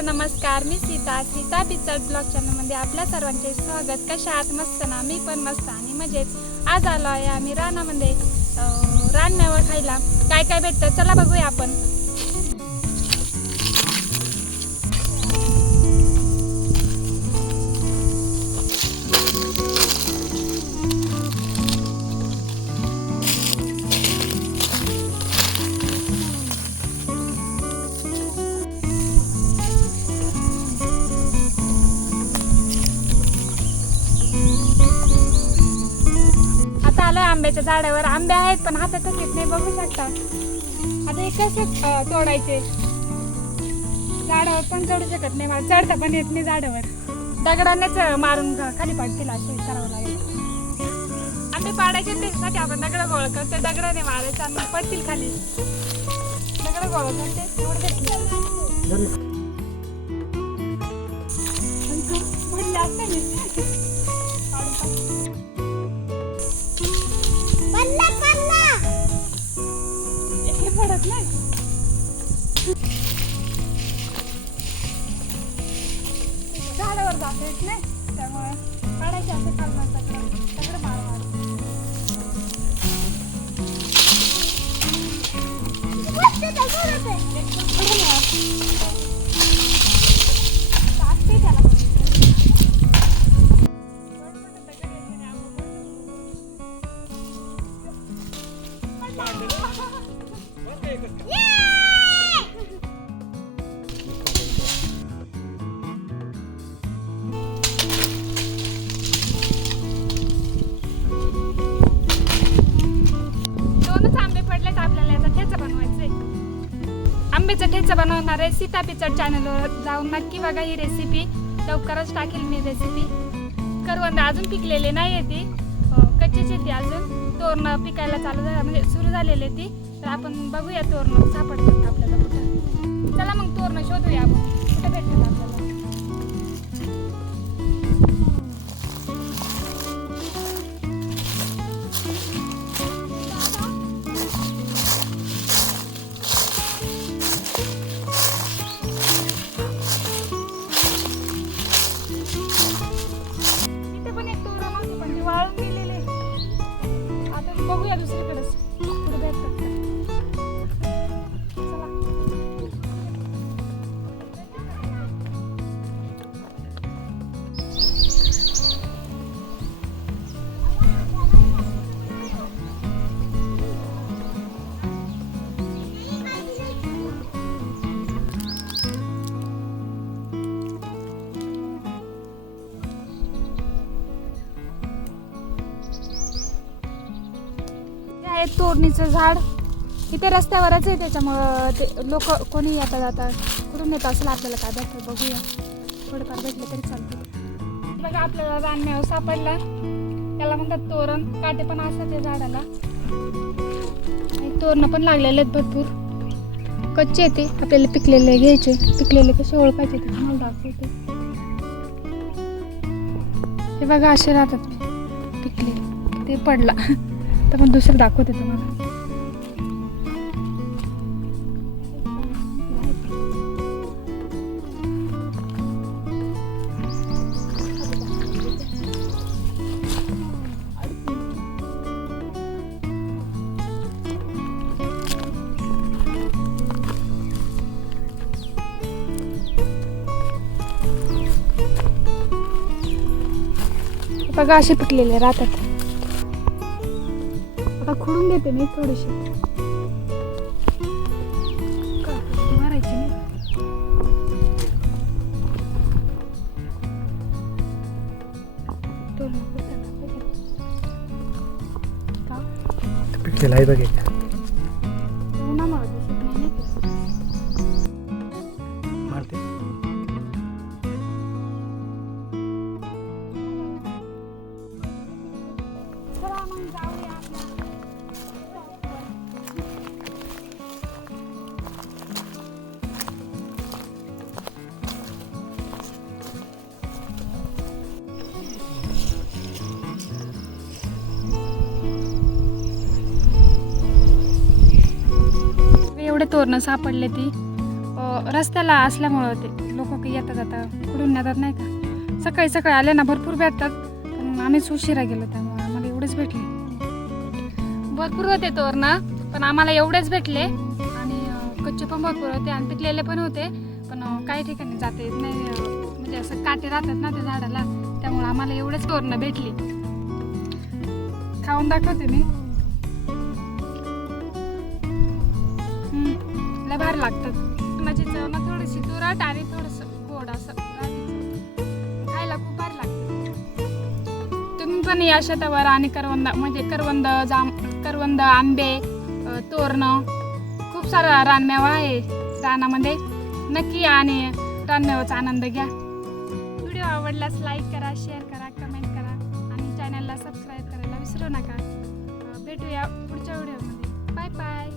Hello नमस्कार मी Sita. Sita picture blog चॅनलमध्ये आपल्या सर्वांचे स्वागत. कशा आहात? मस्त ना? मी पण मस्त आणि मजेत. आज आलो आहे आम्ही रानामध्ये अं, खायला. काय काय भेटतं? चला बघूया आपण. आंब्याच्या झाडावर आंबे आहेत पण हातातच येत नाही बघू शकता. आता हे कसे तोडायचे. झाडावर पण चढू शकत नाही मला चढता पण येत नाही झाडावर. दगडानेच मारून खाली पडतील असं करावं लागेल. आंबे पाडायचे त्याच्यासाठी आपण दगड गोळ करतो दगडाने मारायचं आणि पडतील खाली. दगड गोळ करते एवढं घेतलं. पडले झाडावर जाता येत नाही? त्यामुळे काढायचे असं खालनं दगड मार मार दोनच आंबे पडलेत आपल्याला याचा ठेचा बनवायचंय. आंब्याचा ठेचा बनवणार आहे. सीता पिचड चॅनलवर जाऊन नक्की बघा ही रेसिपी लवकरच टाकेल मी रेसिपी करवंद अजून पिकलेले नाही आहे ती. हो, अं, कच्चीच आहे अजून. तोरणं पिकायला चालू झालं म्हणजे सुरू झालेली आहे ती. तर आपण बघूया तोरणं सापडतात आपल्याला. बघूया दुसरीकडेच आहे तोरणीचं झाड. इथे रस्त्यावरच आहे त्याच्यामुळं ते लोक कोणी येता जाता कुठून येतं असेल आपल्याला काय भेटतं बघूया. थोडंफार भेटलं तरी चालतं बघा आपल्याला रानमेवा सापडला. त्याला म्हणतात तोरण. काटे पण असतात त्या झाडाला. आणि तोरणं पण लागलेले आहेत भरपूर. कच्चे ते. आपल्याला पिकलेले घ्यायचे. पिकलेले कसे ओळखायचे ते मला दाखवते. हे बघा असे राहतात. पिकले. ते पडला. तर पण दुसरं दाखवते तुम्हाला हे बघा असे पिकलेले राहतात आता खोडून घेते मी थोडीशी. मारायची नाही. तो नको पिकलेला आहे बघ तोरणं सापडले ती. रस्त्याला असल्यामुळं ते लोक काही येतात आता कुठून नेतात नाही का? सकाळी सकाळी आले ना भरपूर भेटतात. पण आम्हीच उशिरा गेलो त्यामुळे आम्हाला एवढेच भेटले. भरपूर होते तोरणं पण आम्हाला एवढेच भेटले. आणि कच्चे पण भरपूर होते आणि पिकलेले पण होते. पण काही ठिकाणी जाता येत नाही म्हणजे असं काटे राहतात ना त्या झाडाला त्यामुळे आम्हाला एवढेच तोरणं भेटली. खाऊन दाखवते मी. भारी लागतात. म्हणजे माझी चव थोडीशी तुरट आणि थोडस गोड असं खायला खूप भारी लागते. तुम्ही पण या शेतावर आणि करवंद म्हणजे करवंद जाम करवंद आंबे तोरणं खूप सारा रानमेवा आहे रानामध्ये. नक्की आणि रानमेवाचा आनंद घ्या. व्हिडिओ आवडल्यास लाईक करा शेअर करा कमेंट करा आणि चॅनलला सबस्क्राईब करायला विसरू नका. भेटूया पुढच्या व्हिडिओमध्ये. Bye bye.